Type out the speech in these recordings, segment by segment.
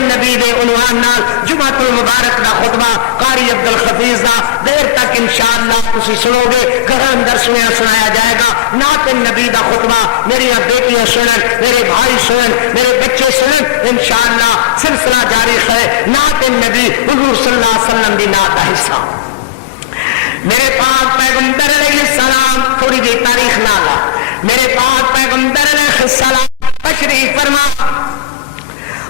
نبی دے عنوان نال جمعۃ المبارک دا خطبہ قاری عبد الحفیظ دا دیر تک انشاءاللہ تسی سنو گے، گھر اندر سنایا جائے گا۔ نعت نبی دا خطبہ میری بیٹیاں سنن، میرے بھائی سنن، میرے بچے سنن، انشاءاللہ سلسلہ جاری ہے۔ نعت نبی حضور صلی اللہ علیہ وسلم دی نعت دا حصہ۔ میرے پاک پیغمبر علیہ السلام، تھوڑی جی تاریخ نالا، میرے پاک پیغمبر علیہ السلام تشریف فرما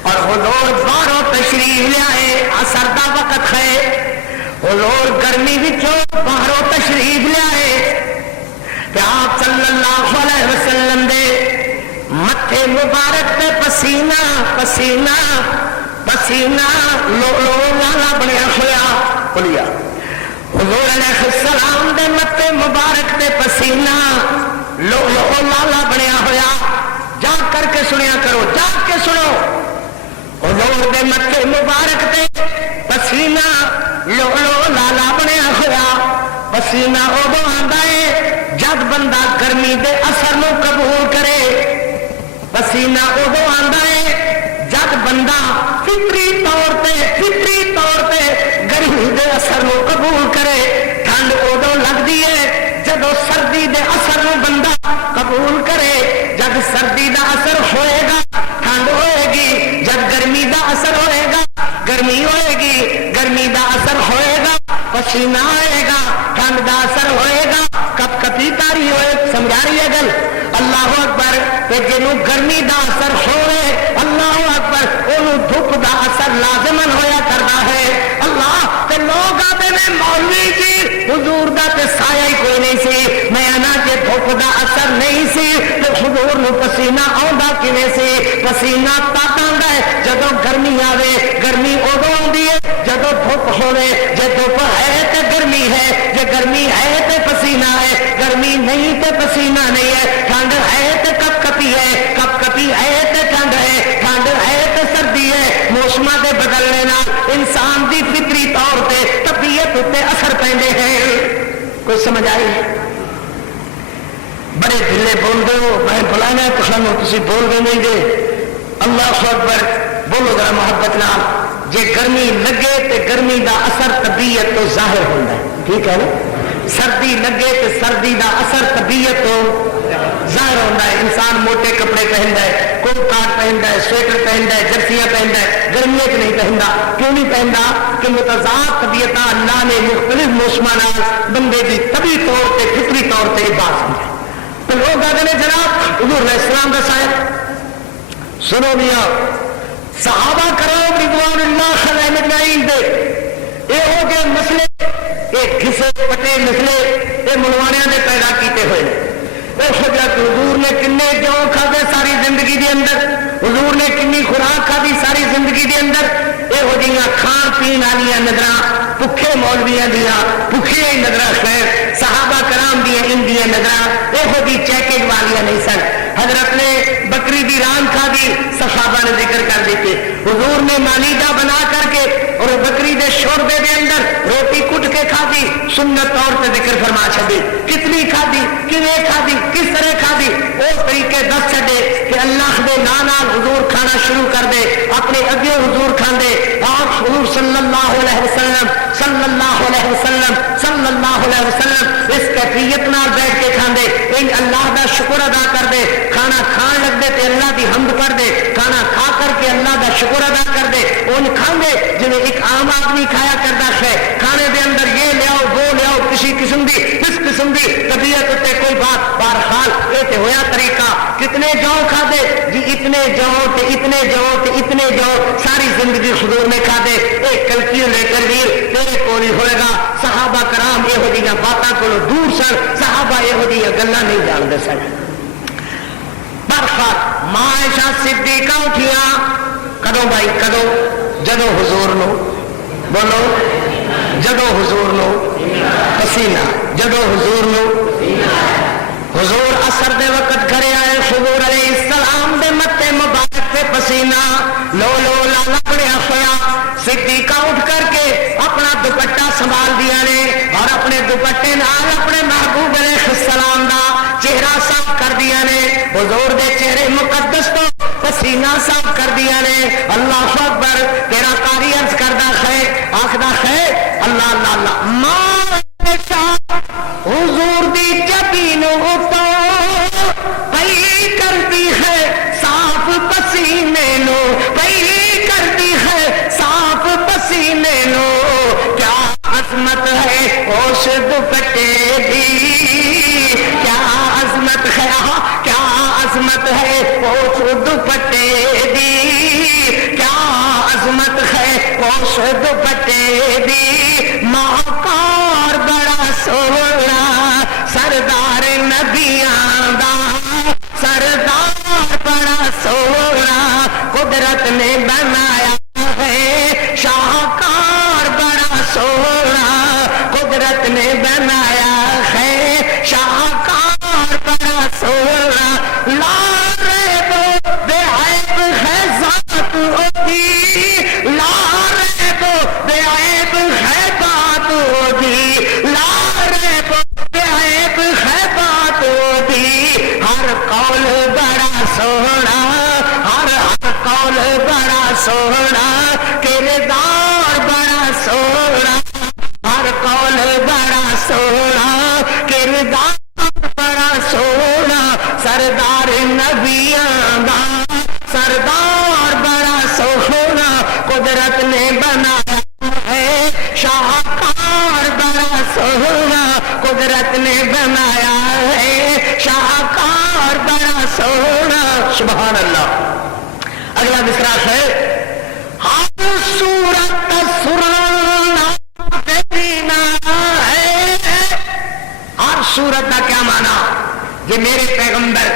اور حضور باہروں تشریف لے آئے، عصر دا وقت ہے، حضور گرمی وچوں باہروں تشریف لے آئے کہ آپ صلی اللہ علیہ وسلم دے متھے مبارک تے پسینہ پسینہ پسینہ لو لو لالا بنیا ہوا بولیا۔ حضور علیہ السلام دے متھے مبارک تے پسینہ لو لو لالا بنیا ہوا، جا کر کے سنیا کرو، جا کے سنو۔ حضور دے متھے مبارک تے پسینہ لو لو لالا بنیا ہوا، پسینہ ادو آندا ہے جد بندہ گرمی دے اثر نو قبول کرے، پسینہ ادو آندا ہے جد بندہ فطری طور تے گرمی دے اثر نو قبول کرے۔ ٹھنڈ ادو لگدی ہے جدو سردی دے اثر نو بندہ قبول کرے، جد سردی دا اثر ہوئے گا ٹھنڈ ہوئے گی، جب گرمی دا اثر ہوئے گا گرمی ہوئے گی، گرمی دا اثر ہوئے گا پسینہ آئے گا، ٹھنڈ دا اثر ہوئے گا کپ کپی تاری ہوئے۔ سمجھا رہی ہے گل؟ اللہ اکبر۔ کہ جنوں گرمی دا اثر ہوئے، اللہ اکبر، انہوں دھوپ دا اثر لازمن ہویا کرتا ہے۔ اللہ تے لوگ آتے نے مولوی جی حضور دا تے سایہ ہی کوئی نہیں سی، میں آنا کہ دھوپ دا اثر نہیں سی تو حضور نو پسینہ آندا کیویں سی؟ پسینہ تد آندا ہے جدوں گرمی آوے، گرمی ادو آندی ہے جدوں دھوپ ہوے، جے دھوپ ہے تے گرمی ہے، جے گرمی ہے تے پسینہ ہے، گرمی نہیں تے پسینہ نہیں ہے، ٹھنڈ ہے تے کپ کپی ہے، کپ کپی ہے تے ٹھنڈ ہے، ٹھنڈ ہے تے سردی ہے۔ موسماں دے بدلنے نال انسان دی فطری طور تے طبیعت تے اثر پیندے ہیں۔ کوئی سمجھ آئی؟ بڑے ڈھلے بول دے ہو، میں بلانا پسند ہو، تسی بول دے نہیں دے۔ اللہ اکبر، بولو ذرا محبت نال۔ جے گرمی لگے تے گرمی دا اثر طبیعت تو ظاہر ہوتا ہے، ٹھیک ہے نا؟ سردی لگے تے سردی دا اثر طبیعت تو ظاہر ہوتا ہے۔ انسان موٹے کپڑے پہنتا ہے، کوٹ کاٹ پہنتا ہے، سویٹر پہنتا ہے، جرسیاں پہنتا ہے، گرمیاں چ نہیں پہنتا۔ کیوں نہیں پہنتا؟ کہ متضاد طبیعت اللہ نے مختلف موسموں بندے کی طبی طور پہ فطری طور پہ بات سمجھا۔ تو لوگ آتے ہیں جناب حضور علیہ السلام کا صاحب سنو میاں، صحابہ کرام رضوان اللہ علیہم اجمعین دے اے ہو گئے مسئلے، ایک گھسے پٹے مسئلے یہ منواڑیاں نے پیدا کیتے ہوئے۔ اس وجہ حضور نے کنے جو کھادے ساری زندگی دے اندر، حضور نے کنی خوراک کھادی ساری زندگی دے اندر، یہو جہاں کھان پین والی نظر بھوکے مولویاں دیا بھوکے نظر خیر صحابہ کرام دیا ان دیا نظر یہو جی چیکنگ والیاں نہیں سن۔ حضرت نے بکری دی ران کھا دی، صحابہ نے ذکر کر دیتے، حضور نے مالیدہ بنا کر کے اور بکری دے شوربے دے اندر روٹی کٹ کے کھا دی، سنت طور پہ ذکر فرما چھڈی، کتنی کھا دی، کیویں کھا دی، کس طرح کھا دی، اس طریقے دس چھڈے کہ اللہ دے نام حضور کھانا شروع کر دے، اپنے اگے حضور کھاندے اور حضور صلی اللہ علیہ وسلم اس کیفیت نال بیٹھ کے کھاندے، ان اللہ دا شکر ادا کر دے، کھانا کھان لگ دے تے اللہ دی حمد کر دے، کھانا کھا کر کے اللہ دا شکر ادا کر دے، ان کھاندے جنہیں ایک عام آدمی کھایا کرتا ہے، کھانے دے اندر یہ لیاؤ وہ لیاؤ، کسی قسم دی اس قسم دی طبیعت تے کوئی بات، بہرحال یہ تے ہویا طریقہ، کتنے جو کھا دے جی، اتنے جو تے اتنے جو تے اتنے جو، ساری زندگی حضور نے کھا دے، ایک کیلکولیٹر بھی تیرے کو نہیں ہوئے گا۔ صحابہ کرام یہو جہاں باتوں کو دور سن، صحابہ یہو جہاں گلاں نہیں جانتے سن۔ برخات ماں عائشہ صدیقہ اٹھیاں کدوں بھائی کدوں؟ جدو حضور نو بولو، جدو حضور نو پسینہ، جدو حضور نو حضور اثر دے وقت گھرے آئے، حضور علیہ السلام دے متے مبارک پہ پسینہ لو لو لالا بڑیا ہوا۔ صدیقہ اٹھ کر کے اپنا دوپٹہ سنبھال دیا نے اور اپنے دوپٹے نال اپنے محبوب علیہ السلام دا چہرہ صاف کر دیا نے، حضور دے چہرے مقدس تو پسینہ صاف کر دیا نے. اللہ اکبر. تیرا قاری عرض کردہ خیر آخدہ خیر اللہ اللہ اللہ ماں شاہ حضور دی جبین تو پئی کرتی ہے صاف پسینے نو, پئی کرتی ہے صاف پسینے نو. کیا عظمت ہے اس دوپٹے دی, کیا عظمت ہے, کیا عظمت ہے اس دوپٹے دی, کیا عظمت ہے اس دوپٹے دی. ماکار بڑا سونا سردار نبیاں دا, سردار بڑا سونا قدرت نے بنایا ہے. شاہکار بڑا سونا قدرت نے بنایا ہے. شاہکار بڑا سونا لا ریب بے عیب ہے ذات ہوتی, لا ریب بے عیب ہے بات ہوتی, لا ریب بے عیب ہے بات ہوتی. ہر قول بڑا سونا, ہر قول بڑا سونا, کردار بڑا سونا, ہر قول بڑا سونا, کردار بڑا سونا. سردار نبیاں دا سردار بڑا سونا قدرت نے بنایا ہے. شاہکار بڑا سونا قدرت نے بنایا ہے. شاہکار بڑا سونا. سبحان اللہ. اگلا مصرع ہے ہر صورت سرنا دینا ہے. ہر صورت کا کیا معنی؟ یہ میرے پیغمبر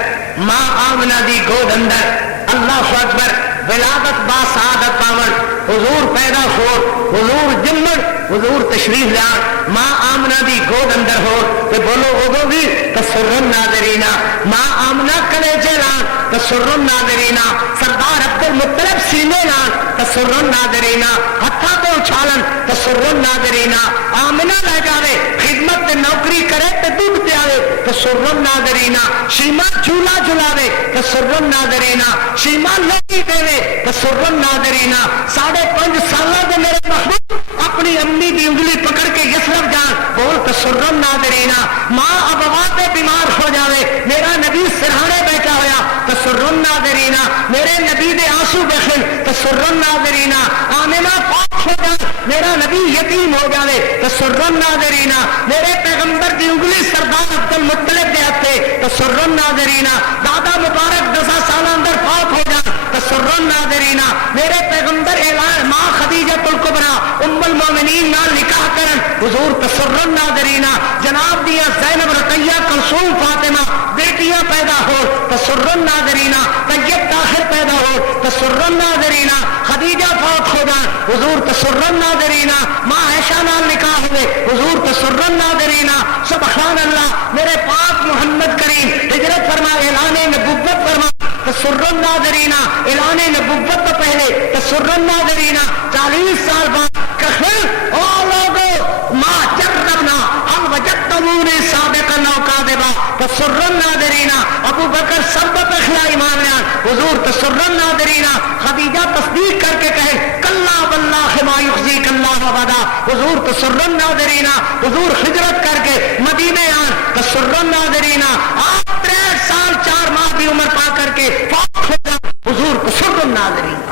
ماں آمنہ دی گود اندر اللہ اکبر ولادت با سعادت پاون حضور پیدا ہو, حضور جمن حضور تشریف لان ماں آمنہ دی گود اندر ہو تے بولو ادو بھی تسرن ناظرینا. ماں آمنہ کلے جلان تسرن ناظرینا. سردار عبد المطلب سینے لان تسرن ناظرینا. ہتھا تے اچھالن تسرن ناظرینا. آمنہ لے جاوے خدمت تے نوکری کرے تے دودھ پہ آوے تسرن ناظرینا. شیما جھولا جھلاوے تسرن ناظرینا. شیما لگی دے تسرن ناظرینا. 5.5 سالہ دے میرے محبوب اپنی امی دی انگلی پکڑ کے یسرف جان بول تسرن ناظرینا. ماں ابوات بیمار ہو جاوے میرا نبی سرہانے بیٹھا ہویا تسرن ناظرینا. میرے نبی دے آنسو بخن تسرن ناظرینا. آمنہ پاک ہو جائے میرا نبی یتیم ہو جاوے تسرن ناظرینا. میرے پیغمبر دی انگلی سردار عبد المطلب دے ہتھے تسرن ناظرینا. دادا مبارک 10 سال اندر پاک ہو جائے تسرن ناظرینا. میرے پیغمبر اعلان ماں خدیجہ الکبریٰ ام المومنین نال نکاح کرن حضور تسرن ناظرینا. جناب دیا زینب رقیہ کلثوم فاطمہ بیٹیاں پیدا ہو تسرن ناظرینا. طیب طاہر پیدا ہو تسرن ناظرینا. خدیجہ پاک ہو جان حضور تسرن ناظرینا. ماں عائشہ نال نکاح ہوئے حضور تسرن ناظرینا. سبحان اللہ. میرے پاک محمد کریم ہجرت فرما اعلان نبوت فرما تسرن ناظرینا. اعلان نبوت تو پہلے تسرن ناظرینا. 40 سال بعد کہر او لوگو ما جربنا ہم وجدتمونی صادقا او کاذبا تسرن ناظرینا. ابو بکر سبت اخلا ایمان لیان حضور تسرن ناظرینا. خدیجہ تصدیق کر کے کہے کلا واللہ ما یخزیک اللہ ابدا حضور تسرن ناظرینا. حضور ہجرت کر کے مدینے آن تسرن ناظرینا. آپ 63 سال 4 ماہ کی عمر پا کر کے فوت ہو جائے حضور تسرن ناظرینا.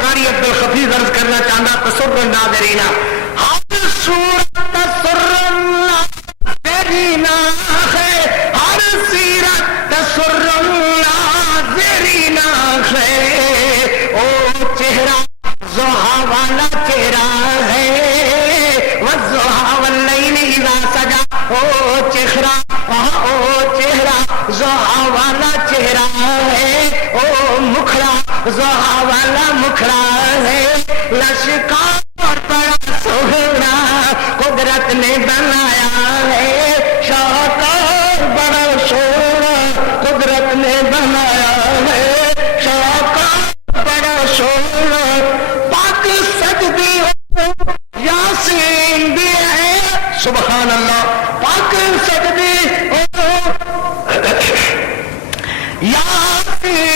قاری عبد الحفیظ عرض کرنا چاہتا تسرن ناظرینا. ہر صورت تسرن ناظرینا ہے, ہر سیرت تسرن ناظرینا ہے. او چہرہ ضحیٰ والا چہرہ ہے والضحیٰ واللیل اذا سجا. او چہرہ ضحیٰ والا چہرہ ہے. او مکھڑا ضحیٰ والا مکھڑا ہے. لشکار بڑا سونا قدرت نے بنایا ہے. شاہکار بڑا سونا قدرت نے بنایا ہے. شاہکار بڑا سونا. پاک سجدی یاسین بھی ہے. سبحان اللہ. پاک سجدی یاسین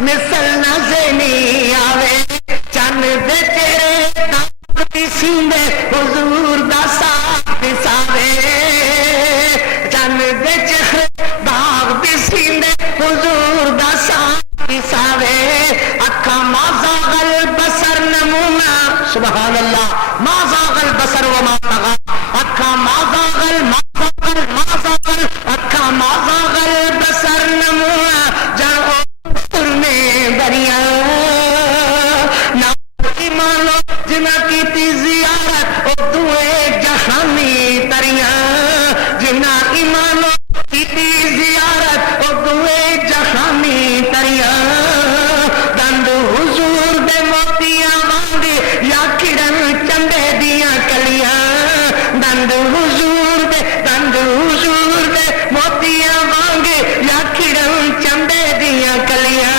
مثل نازنی آوے چند دے چہرے داغ دی سیندے حضور دا ساتھ پساوے چند دے چہرے داغ دی سیندے حضور دا ساتھ پساوے اکھا ما زاغ البصر نمونا سبحان اللہ ما زاغ البصر وما طغى اکھا ما زاغ اکھا ما زاغ البصر نمونا جاؤ میں دریا نا ایمانو جنا کی تی زیارت او دوے جہانی تریاں جنا ایمانو کی تی زیارت او دوے جہانی تریاں دند حضور دے موتیاں وانگے یا کھڑن چندے دیاں کلیاں دند حضور دے موتیاں وانگے یا کھڑن چندے دیاں کلیاں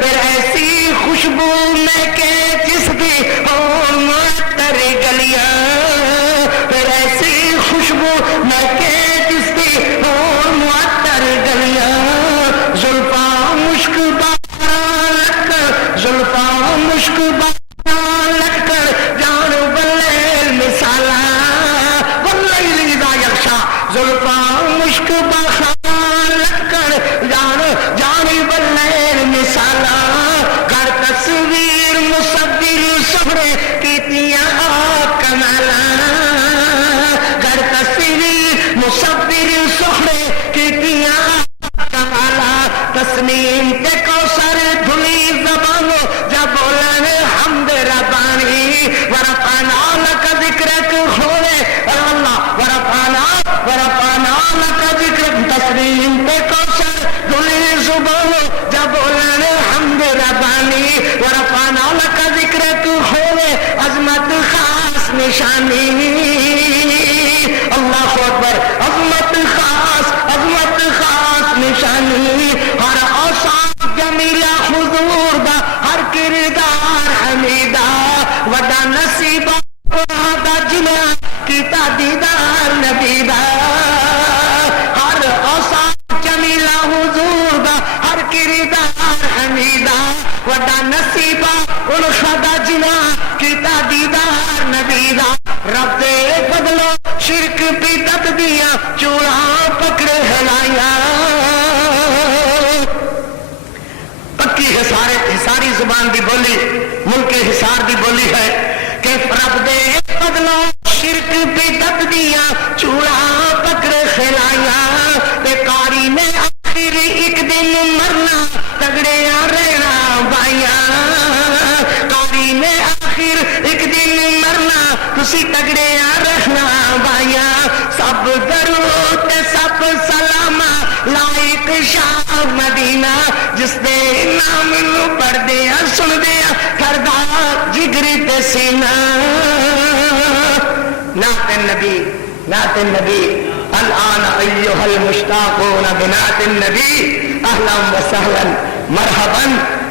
پھر ایسی خوشبو میں کہ جس دی ہو معطر گلیاں پھر ایسی خوشبو میں کہ جس دی ہو معطر گلیاں زلفاں مشک باران لگ کر زلفاں مشک باران لگ کر جان واللیل مثالا واللیل اذا یغشا زلفاں مشک باران لگ کر جان واللیل مثالا کر تصویر مصور سہرے کیتیاں آپ کمالا کر تصویر مصور سہرے کیتیاں آپ کمالا تسنیم تے کوثر دھلی زبانوں جب بولن حمد ربانی ورفعنا لک ذکرک ہوئے اللہ ورفعنا لک ذکرک تسنیم تے کوثر دھلی زبانوں جب بولن حمد ربانی ورفعنا لک ذکرک ہوئے عظمت خاص نشانی اللہ اکبر عظمت خاص نشانی ہر اوصاف جمیلہ حضور دا ہر کردار حمیدہ وڈا نصیبہ دا جنہ کیتا دیدار نبی دا ہر اوصاف جمیلہ حضور دا ہر کردار حمیدہ وڈا نصیبہ دا جنہ کیتا دیدار نبی دا رب دے بدلو شرک بدعت دیا چوڑا پکڑے ہلایا پکی حساری زبان دی بولی ملک حسار دی بولی ہے کہ رب دے بدلو شرک بدعت دیا چوڑا پکڑے ہلایا تے قاری نے آخر ایک دن مرنا تگڑیاں رہنا بائیاں قاری نے آخر ایک دن مرنا تسی تگڑیاں رہنا بائیاں سب درود سب سلامہ لائق شاہ مدینہ جس دے نام نو پڑھ دیا سن دیا کردہ جگری تے سینہ نعت النبی الآن ایوہ المشتاقون بنعت النبی اہلا و سہلا مرحبا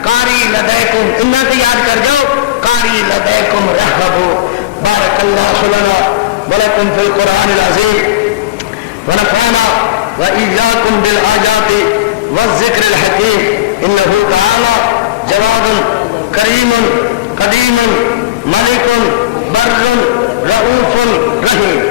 قاری لدیکم انہا کو یاد کر جو قاری لدیکم رحبو بارک اللہ لنا ولکم فی القرآن العظیم ونفعنا وإياكم بالآيات والذكر الحكيم إنه تعالى جواد كريم قديم ملك بر رؤوف رحيم